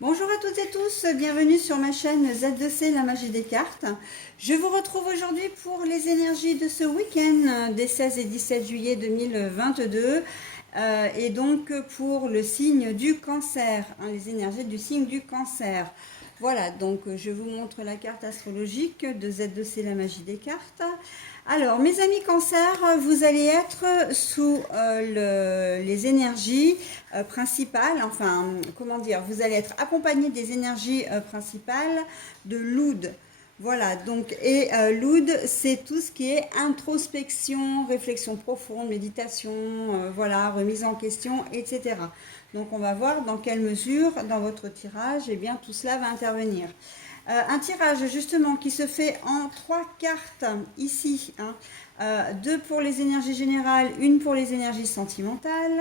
Bonjour à toutes et tous, bienvenue sur ma chaîne Z2C, la magie des cartes. Je vous retrouve aujourd'hui pour les énergies de ce week-end des 16 et 17 juillet 2022 et donc pour le signe du cancer, les énergies du signe du cancer. Voilà, donc je vous montre la carte astrologique de Z2C, la magie des cartes. Alors, mes amis cancer, vous allez être sous les énergies principales, enfin, comment dire, vous allez être accompagné des énergies principales de l'Oud. Voilà, donc, et l'Oud, c'est tout ce qui est introspection, réflexion profonde, méditation, voilà, remise en question, etc. Donc, on va voir dans quelle mesure, dans votre tirage, eh bien, tout cela va intervenir. Un tirage justement qui se fait en 3 cartes ici, hein. 2 pour les énergies générales, une pour les énergies sentimentales.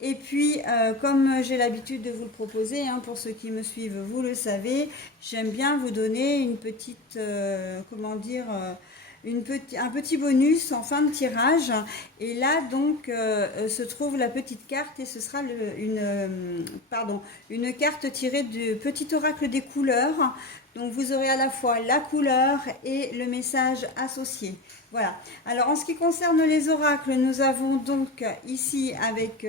Et puis, comme j'ai l'habitude de vous le proposer, hein, pour ceux qui me suivent, vous le savez, j'aime bien vous donner une petite, comment dire, un petit bonus en fin de tirage. Et là, donc, se trouve la petite carte et ce sera une carte tirée du petit oracle des couleurs. Donc, vous aurez à la fois la couleur et le message associé. Voilà. Alors, en ce qui concerne les oracles, nous avons donc ici avec,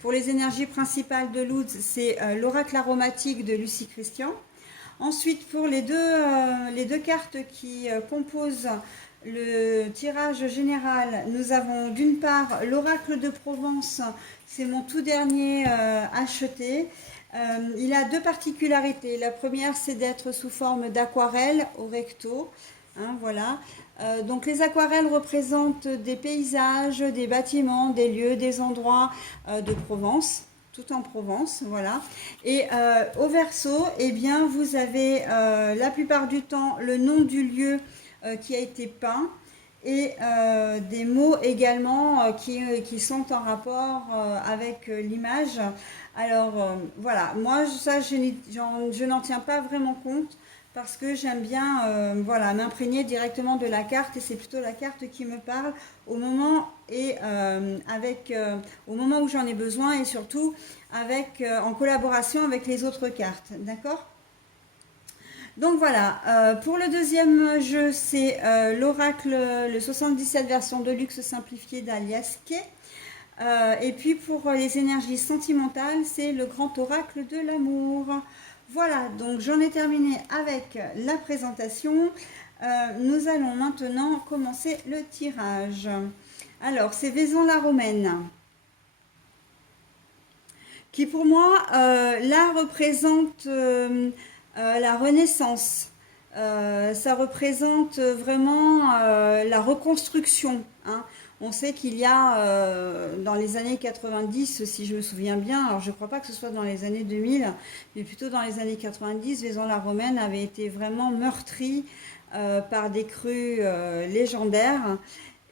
pour les énergies principales de Lutz, c'est l'oracle aromatique de Lucie Christian. Ensuite, pour les deux cartes qui composent le tirage général, nous avons d'une part l'oracle de Provence, c'est mon tout dernier acheté. Il a 2 particularités. La première, c'est d'être sous forme d'aquarelle au recto. Hein, voilà. Donc les aquarelles représentent des paysages, des bâtiments, des lieux, des endroits de Provence, tout en Provence, voilà. Et au verso, eh bien, vous avez la plupart du temps le nom du lieu qui a été peint et des mots également qui sont en rapport avec l'image. Alors voilà, moi ça je n'en tiens pas vraiment compte parce que j'aime bien voilà, m'imprégner directement de la carte et c'est plutôt la carte qui me parle au moment et au moment où j'en ai besoin et surtout avec, en collaboration avec les autres cartes, d'accord? Donc voilà, pour le deuxième jeu, c'est l'oracle, le 77 version de luxe simplifié d'Alias Kay. Et puis pour les énergies sentimentales, c'est le grand oracle de l'amour. Voilà, donc j'en ai terminé avec la présentation. Nous allons maintenant commencer le tirage. Alors, c'est Vaison la Romaine, qui pour moi, là, représente la Renaissance. Ça représente vraiment la reconstruction, hein. On sait qu'il y a dans les années 90, si je me souviens bien, alors je ne crois pas que ce soit dans les années 2000, mais plutôt dans les années 90, Vaison-la-Romaine avait été vraiment meurtrie par des crues légendaires.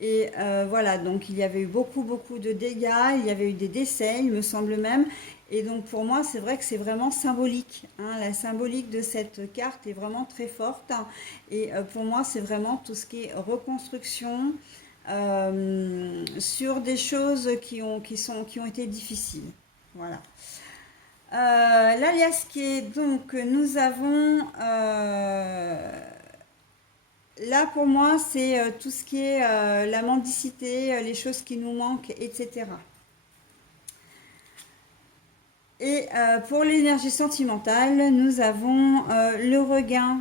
Et voilà, donc il y avait eu beaucoup de dégâts, il y avait eu des décès, il me semble même. Et donc pour moi, c'est vrai que c'est vraiment symbolique, hein. La symbolique de cette carte est vraiment très forte. Et pour moi, c'est vraiment tout ce qui est reconstruction sur des choses qui ont été difficiles. Voilà. L'alias qui est donc, nous avons là pour moi, c'est tout ce qui est la mendicité, les choses qui nous manquent, etc. Et pour l'énergie sentimentale, nous avons le regain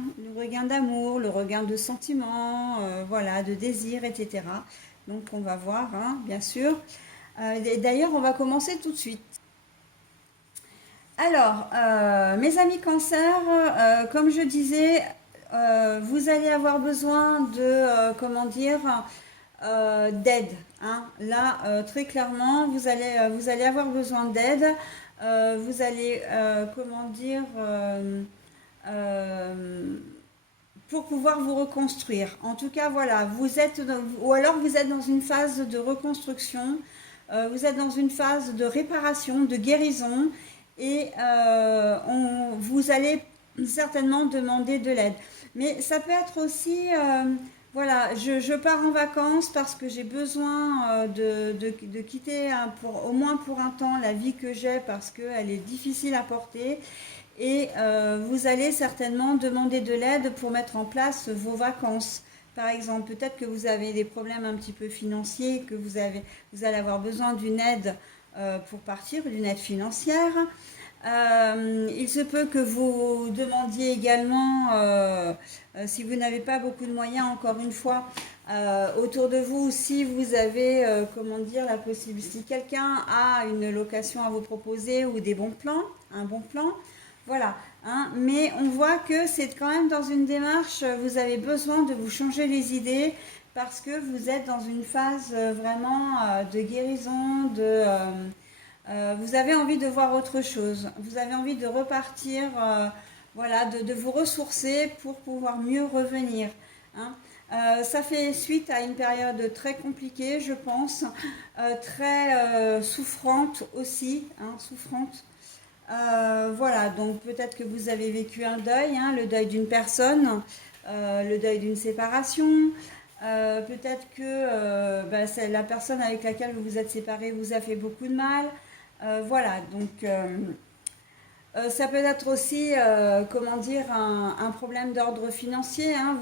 d'amour, le regain de sentiments, voilà, de désir, etc. Donc on va voir, hein, bien sûr. Et d'ailleurs, on va commencer tout de suite. Alors, mes amis cancer, comme je disais, vous allez avoir besoin de, comment dire, d'aide, hein. Là, très clairement, vous allez avoir besoin d'aide. Vous allez, comment dire, euh, pour pouvoir vous reconstruire. En tout cas, voilà, ou alors vous êtes dans une phase de reconstruction, vous êtes dans une phase de réparation, de guérison, et vous allez certainement demander de l'aide. Mais ça peut être aussi, Voilà, je pars en vacances parce que j'ai besoin de quitter au moins pour un temps la vie que j'ai parce qu'elle est difficile à porter. Et vous allez certainement demander de l'aide pour mettre en place vos vacances. Par exemple, peut-être que vous avez des problèmes un petit peu financiers, que vous allez avoir besoin d'une aide pour partir, d'une aide financière. Il se peut que vous demandiez également, si vous n'avez pas beaucoup de moyens, encore une fois, autour de vous, si vous avez, comment dire, la possibilité, si quelqu'un a une location à vous proposer ou des bons plans, un bon plan, voilà. Hein, mais on voit que c'est quand même dans une démarche, vous avez besoin de vous changer les idées parce que vous êtes dans une phase vraiment de guérison, vous avez envie de voir autre chose, vous avez envie de repartir, voilà, de vous ressourcer pour pouvoir mieux revenir. Hein. Ça fait suite à une période très compliquée, je pense, très souffrante aussi, hein, souffrante. Voilà, donc peut-être que vous avez vécu un deuil, hein, le deuil d'une personne, le deuil d'une séparation. Peut-être que c'est la personne avec laquelle vous vous êtes séparé vous a fait beaucoup de mal. Voilà, donc ça peut être aussi, comment dire, un problème d'ordre financier. Hein.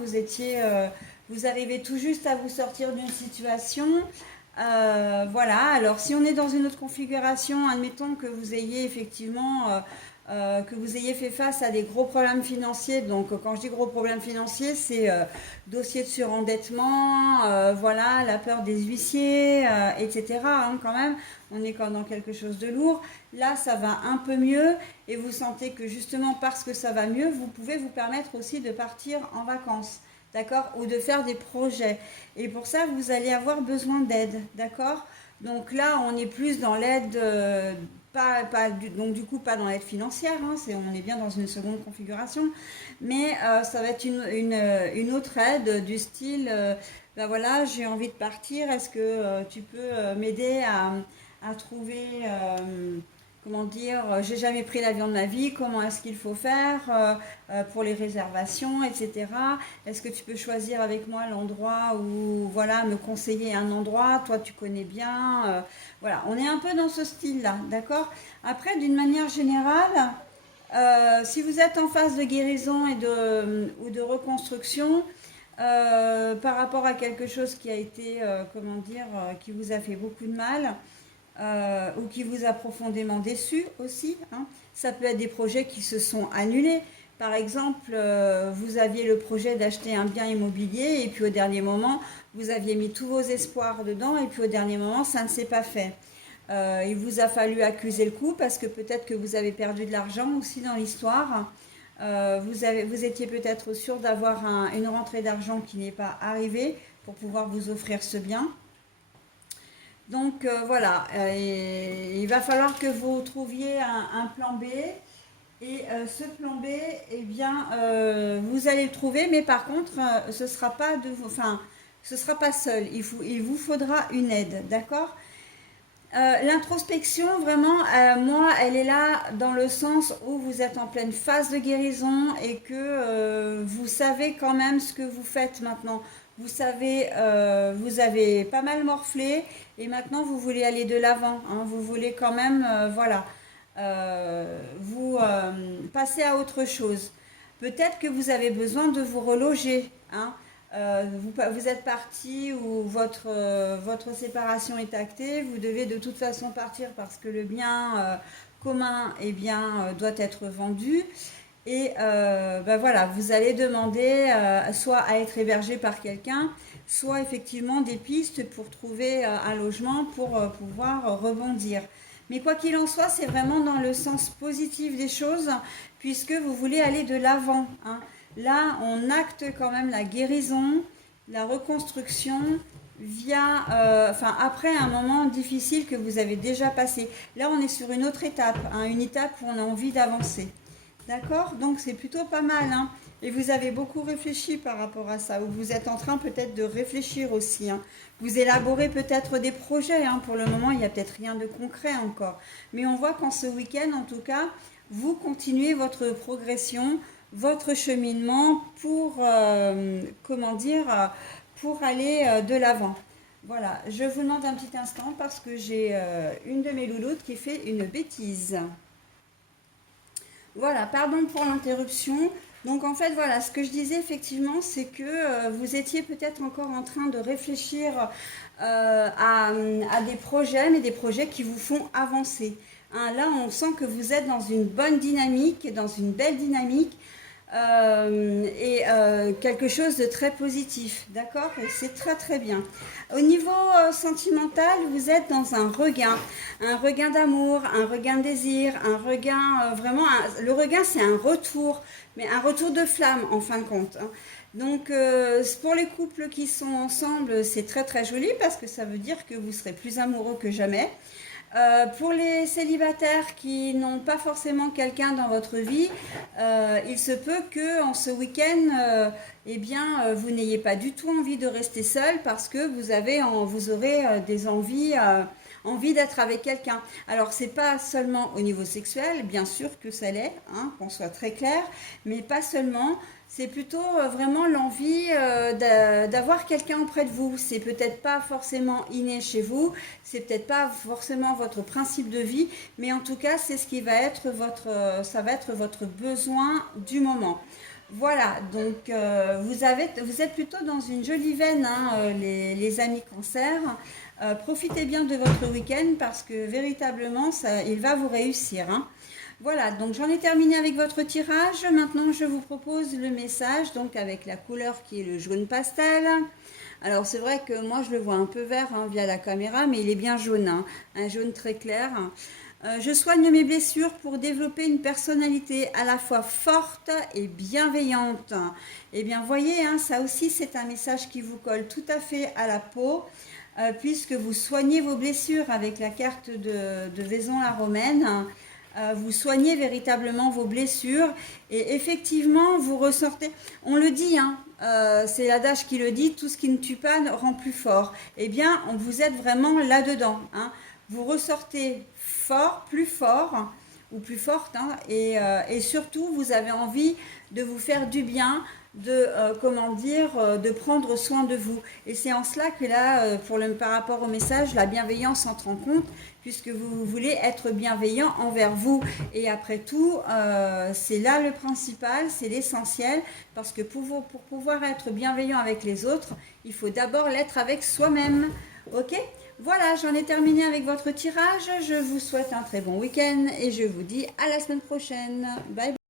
Vous arrivez tout juste à vous sortir d'une situation. Voilà, alors si on est dans une autre configuration, admettons que vous ayez effectivement, que vous ayez fait face à des gros problèmes financiers. Donc quand je dis gros problèmes financiers, c'est dossier de surendettement, voilà, la peur des huissiers, etc. Hein, quand même, on est quand dans quelque chose de lourd. Là, ça va un peu mieux et vous sentez que justement parce que ça va mieux, vous pouvez vous permettre aussi de partir en vacances. D'accord, ou de faire des projets. Et pour ça, vous allez avoir besoin d'aide, d'accord. Donc là, on est plus dans l'aide, donc du coup, pas dans l'aide financière, hein, on est bien dans une seconde configuration, mais ça va être une autre aide du style, ben voilà, j'ai envie de partir, est-ce que tu peux m'aider à trouver... comment dire, j'ai jamais pris l'avion de ma vie, comment est-ce qu'il faut faire pour les réservations, etc. Est-ce que tu peux choisir avec moi l'endroit où, voilà, me conseiller un endroit, toi tu connais bien, voilà, on est un peu dans ce style-là, d'accord. Après, d'une manière générale, si vous êtes en phase de guérison ou de reconstruction, par rapport à quelque chose qui a été, comment dire, qui vous a fait beaucoup de mal, ou qui vous a profondément déçu aussi. Hein. Ça peut être des projets qui se sont annulés. Par exemple, vous aviez le projet d'acheter un bien immobilier et puis au dernier moment, vous aviez mis tous vos espoirs dedans et puis au dernier moment, ça ne s'est pas fait. Il vous a fallu accuser le coup parce que peut-être que vous avez perdu de l'argent aussi dans l'histoire. Vous étiez peut-être sûr d'avoir une rentrée d'argent qui n'est pas arrivée pour pouvoir vous offrir ce bien. Donc voilà, il va falloir que vous trouviez un plan B. Et ce plan B, eh bien, vous allez le trouver, mais par contre, ce sera pas ce sera pas seul. Il vous faudra une aide, d'accord. L'introspection, vraiment, moi, elle est là dans le sens où vous êtes en pleine phase de guérison et que vous savez quand même ce que vous faites maintenant. Vous savez, vous avez pas mal morflé et maintenant vous voulez aller de l'avant. Hein, vous voulez quand même, voilà, vous passer à autre chose. Peut-être que vous avez besoin de vous reloger. Hein. Vous êtes parti ou votre séparation est actée, vous devez de toute façon partir parce que le bien commun eh bien, doit être vendu. Et ben voilà, vous allez demander soit à être hébergé par quelqu'un, soit effectivement des pistes pour trouver un logement pour pouvoir rebondir. Mais quoi qu'il en soit, c'est vraiment dans le sens positif des choses, puisque vous voulez aller de l'avant. Hein. Là, on acte quand même la guérison, la reconstruction via, après un moment difficile que vous avez déjà passé. Là, on est sur une autre étape, hein, une étape où on a envie d'avancer. D'accord. Donc, c'est plutôt pas mal. Hein. Et vous avez beaucoup réfléchi par rapport à ça, ou vous êtes en train peut-être de réfléchir aussi. Hein. Vous élaborez peut-être des projets. Hein. Pour le moment, il n'y a peut-être rien de concret encore. Mais on voit qu'en ce week-end, en tout cas, vous continuez votre progression, votre cheminement pour, comment dire, pour aller de l'avant. Voilà, je vous demande un petit instant parce que j'ai une de mes louloutes qui fait une bêtise. Voilà, pardon pour l'interruption. Donc en fait, voilà, ce que je disais effectivement, c'est que vous étiez peut-être encore en train de réfléchir à des projets, mais des projets qui vous font avancer. Hein, là, on sent que vous êtes dans une bonne dynamique, dans une belle dynamique. Quelque chose de très positif, d'accord? Et c'est très très bien. Au niveau sentimental, vous êtes dans un regain d'amour, un regain de désir, un regain vraiment, le regain c'est un retour, mais un retour de flamme en fin de compte. Hein. Donc pour les couples qui sont ensemble, c'est très très joli parce que ça veut dire que vous serez plus amoureux que jamais. Pour les célibataires qui n'ont pas forcément quelqu'un dans votre vie, il se peut que en ce week-end, vous n'ayez pas du tout envie de rester seul parce que vous aurez des envie d'être avec quelqu'un. Alors c'est pas seulement au niveau sexuel, bien sûr que ça l'est, hein, qu'on soit très clair, mais pas seulement. C'est plutôt vraiment l'envie d'avoir quelqu'un auprès de vous. C'est peut-être pas forcément inné chez vous, c'est peut-être pas forcément votre principe de vie, mais en tout cas, c'est ce qui va être ça va être votre besoin du moment. Voilà, donc vous êtes plutôt dans une jolie veine, hein, les amis cancer. Profitez bien de votre week-end parce que véritablement, il va vous réussir. Hein. Voilà, donc j'en ai terminé avec votre tirage. Maintenant, je vous propose le message, donc avec la couleur qui est le jaune pastel. Alors, c'est vrai que moi, je le vois un peu vert hein, via la caméra, mais il est bien jaune, hein, un jaune très clair. Je soigne mes blessures pour développer une personnalité à la fois forte et bienveillante. Eh bien, voyez, hein, ça aussi, c'est un message qui vous colle tout à fait à la peau. Puisque vous soignez vos blessures avec la carte de Vaison la Romaine, vous soignez véritablement vos blessures et effectivement vous ressortez, on le dit, hein, c'est l'adage qui le dit, tout ce qui ne tue pas rend plus fort. Eh bien, vous êtes vraiment là-dedans. Hein. Vous ressortez fort ou plus forte hein, et surtout vous avez envie de vous faire du bien, de prendre soin de vous. Et c'est en cela que là, par rapport au message, la bienveillance entre en compte, puisque vous voulez être bienveillant envers vous. Et après tout, c'est là le principal, c'est l'essentiel, parce que pour pouvoir être bienveillant avec les autres, il faut d'abord l'être avec soi-même. Ok ? Voilà, j'en ai terminé avec votre tirage. Je vous souhaite un très bon week-end et je vous dis à la semaine prochaine. Bye bye.